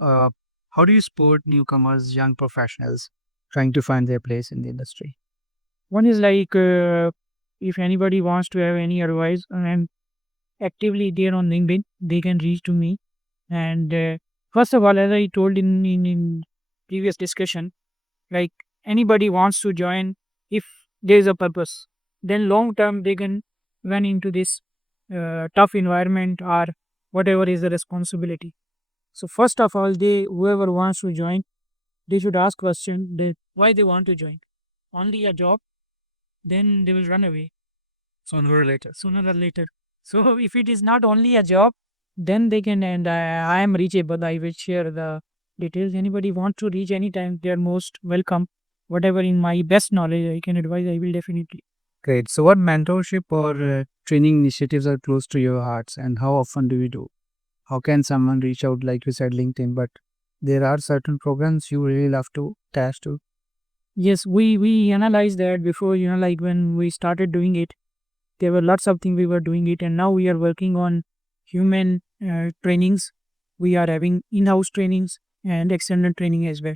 now. How do you support newcomers, young professionals trying to find their place in the industry? One is like if anybody wants to have any advice, I'm actively there on LinkedIn, they can reach to me. And first of all, as I told in previous discussion, like anybody wants to join, if there is a purpose, then long term they can run into this tough environment or whatever is the responsibility. So first of all, they whoever wants to join, they should ask question that why they want to join. Only a job, then they will run away Sooner or later. sooner or later. So if it is not only a job, then they can, and I am reachable. I will share the details. Anybody want to reach anytime, they are most welcome. Whatever in my best knowledge I can advise, I will definitely. Great. So what mentorship or training initiatives are close to your hearts, and how often do you do? How can someone reach out, like you said, LinkedIn, but there are certain programs you really love to attach to? Yes, we analyzed that before, like when we started doing it, there were lots of things we were doing it, and now we are working on human trainings. We are having in-house trainings and external training as well.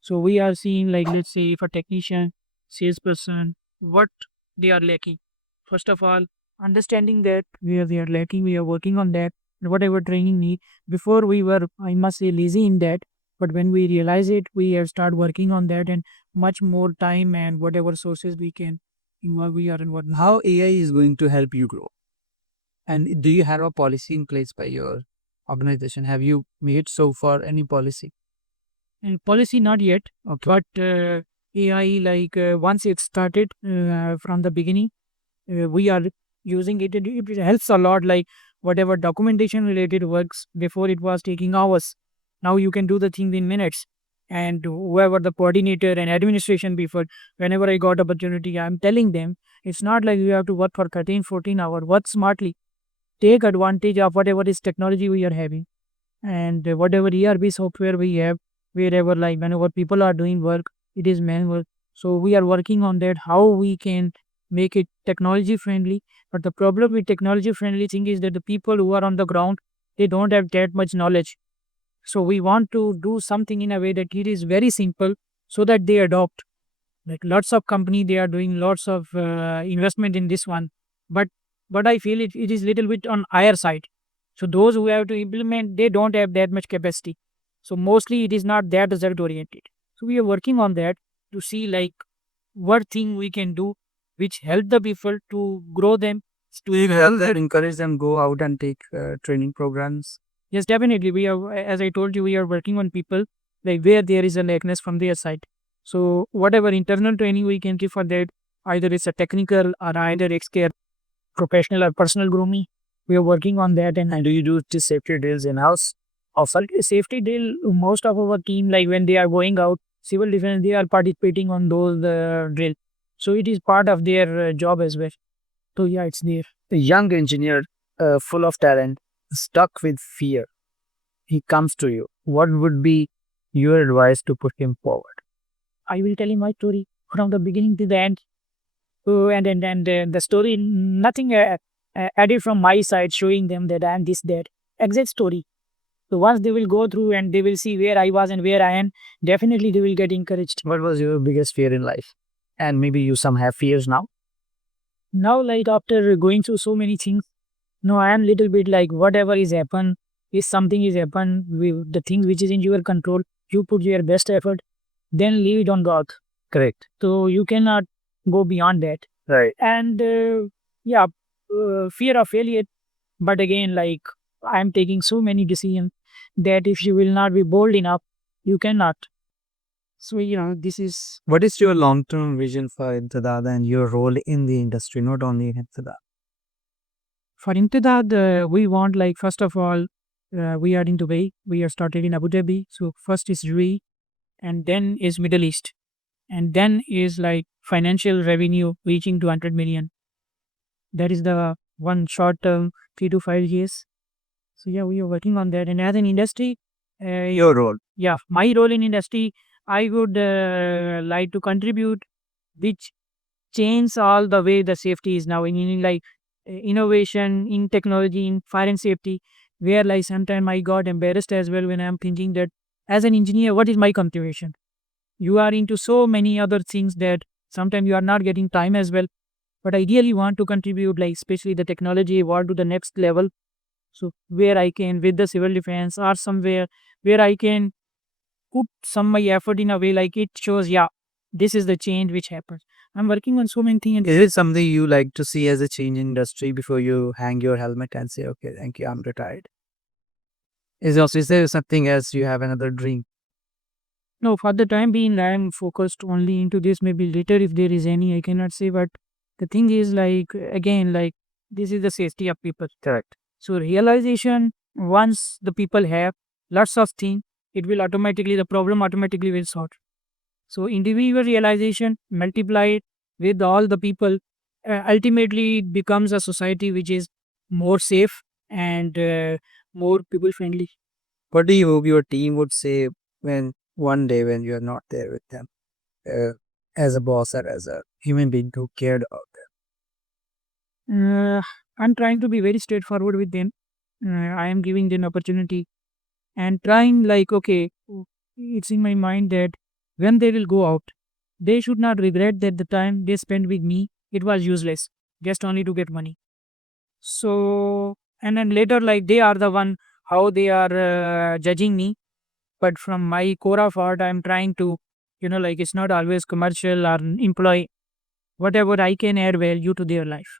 So we are seeing, like, let's say if a technician, salesperson, what they are lacking. First of all, understanding that where they are lacking, we are working on that. And whatever training need. Before we were, I must say, lazy in that. But when we realize it, we have start working on that, and much more time and whatever sources we can involve, we are involved. How AI is going to help you grow? And do you have a policy in place by your organization? Have you made so far any policy? And policy not yet, Okay. but AI, like once it started from the beginning, we are using it. It helps a lot. Like whatever documentation related works before, it was taking hours. Now you can do the thing in minutes. And whoever the coordinator and administration before, whenever I got opportunity, I'm telling them it's not like you have to work for 13, 14 hours. Work smartly. Take advantage of whatever is technology we are having, and whatever ERP software we have, wherever, like whenever people are doing work, it is manual. So we are working on that, how we can make it technology friendly. But the problem with technology friendly thing is that the people who are on the ground, they don't have that much knowledge. So we want to do something in a way that it is very simple, so that they adopt. Like lots of company, they are doing lots of investment in this one, but I feel it is little bit on higher side. So those who have to implement, they don't have that much capacity. So mostly it is not that result oriented. So we are working on that to see like what thing we can do which help the people to grow them. Do you help that encourage them go out and take training programs? Yes, definitely. We are, as I told you, we are working on people like where there is a lackness from their side. So whatever internal training we can give for that, either it's a technical or either it's care professional or personal grooming, we are working on that. And Do you do the safety drills in house? offer safety drill. Most of our team, like when they are going out, civil defense, they are participating on those drill. So it is part of their job as well. So yeah, it's there. A young engineer, full of talent, stuck with fear. He comes to you. What would be your advice to push him forward? I will tell you my story from the beginning to the end. And the story, nothing added from my side, showing them that I am this, that. Exact story. So once they will go through and they will see where I was and where I am, definitely they will get encouraged. What was your biggest fear in life? And maybe you some have fears now. Now, like after going through so many things, no, I am little bit like whatever is happen, if something is happen, the things which is in your control, you put your best effort, then leave it on God. Correct. So you cannot go beyond that. Right. And yeah, fear of failure. But again, like I am taking so many decisions that if you will not be bold enough, you cannot. So this is What is your long-term vision for Imtidad and your role in the industry, not only in Imtidad? for Imtidad. We want, like, first of all, we are in Dubai. We are started in Abu Dhabi. So first is UAE, and then is Middle East, and then is like financial revenue reaching to 100 million. That is the one short term, 3 to 5 years. So yeah, we are working on that. And as an industry, Your role. yeah, my role in industry, I would like to contribute which changed all the way the safety is now in like innovation in technology in fire and safety, where like sometimes I got embarrassed as well when I'm thinking that as an engineer, what is my contribution? You are into so many other things that sometimes you are not getting time as well. But I really want to contribute, like especially the technology evolve to the next level. So where I can with the civil defense or somewhere where I can put some my effort in a way like it shows, yeah, this is the change which happens. I'm working on so many things. Is it something you like to see as a change in industry before you hang your helmet and say, okay, thank you, I'm retired? Is there something else you have another dream? No, for the time being, I am focused only into this. Maybe later, if there is any, I cannot say. But the thing is, like, again, like, this is the safety of people. Correct. So, realization, once the people have lots of things, it will automatically, the problem automatically will sort. So, individual realization multiplied with all the people, ultimately it becomes a society which is more safe and more people friendly. What do you hope your team would say when one day when you're not there with them, uh, as a boss or as a human being who cared about Uh, I'm trying to be very straightforward with them. I am giving them opportunity and trying like okay, it's in my mind that when they will go out, they should not regret that the time they spent with me it was useless, just only to get money. So and then later like they are the one how they are judging me. But from my core of heart, I'm trying to, like it's not always commercial or employee. Whatever I can add value to their life.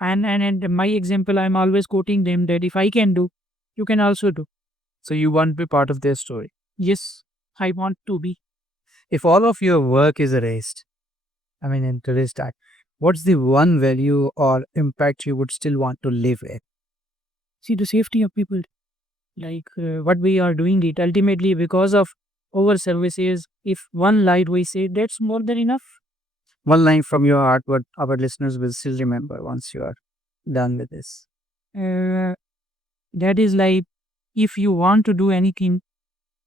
And my example, I'm always quoting them that if I can do, you can also do. So you want to be part of their story. Yes, I want to be. If all of your work is erased, I mean, in today's time, what's the one value or impact you would still want to live in? See the safety of people, like what we are doing it ultimately because of our services. If one light we say, that's more than enough. One line from your heart, what our listeners will still remember once you are done with this. Uh, that is like if you want to do anything,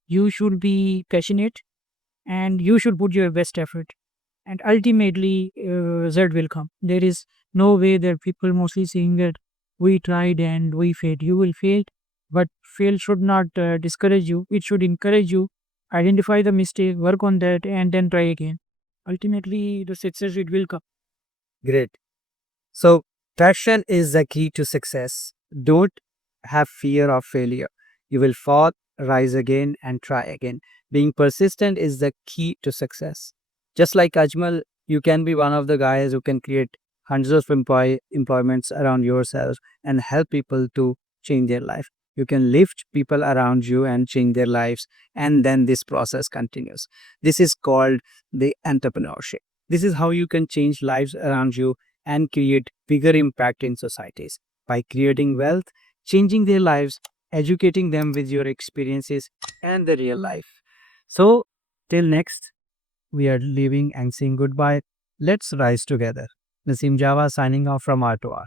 you should be passionate and you should put your best effort. And ultimately, result will come. There is no way that people mostly saying that we tried and we failed. You will fail, but fail should not discourage you. It should encourage you. Identify the mistake, work on that, and then try again. Ultimately, the success it will come. Great. So, passion is the key to success. Don't have fear of failure. You will fall, rise again, and try again. Being persistent is the key to success. Just like Ajmal, you can be one of the guys who can create hundreds of employments around yourself and help people to change their life. You can lift people around you and change their lives, and then this process continues. This is called the entrepreneurship. This is how you can change lives around you and create bigger impact in societies by creating wealth, changing their lives, educating them with your experiences and the real life. So, till next, we are leaving and saying goodbye. Let's rise together. Naseem Java signing off from R2R.